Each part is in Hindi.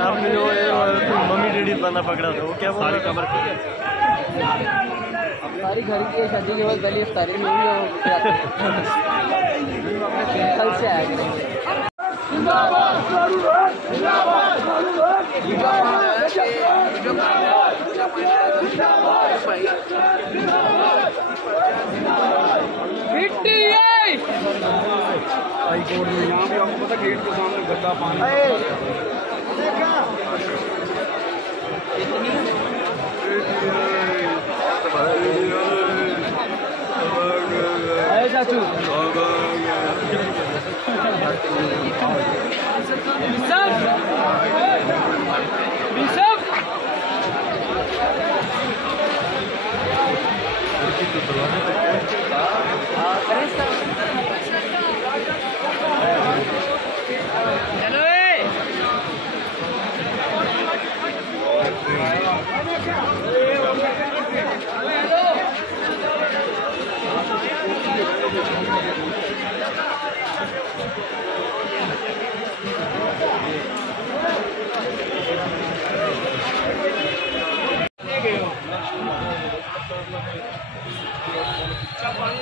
आपने जो मम्मी डैडी बंदा पकड़ा था वो क्या सारी कमर सारी घर की शादी के बाद पहले सारी में भी कल से आया हाई कोर्ट में यहाँ भी आपको पता गेट के सामने गद्दा पानी चाचू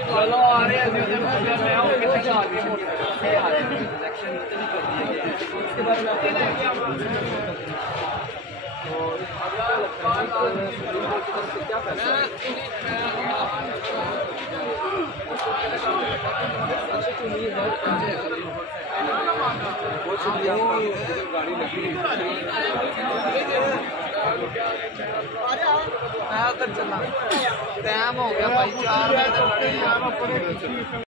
चलो आ रहे हैं टाइम हो गया भाई 4 बजे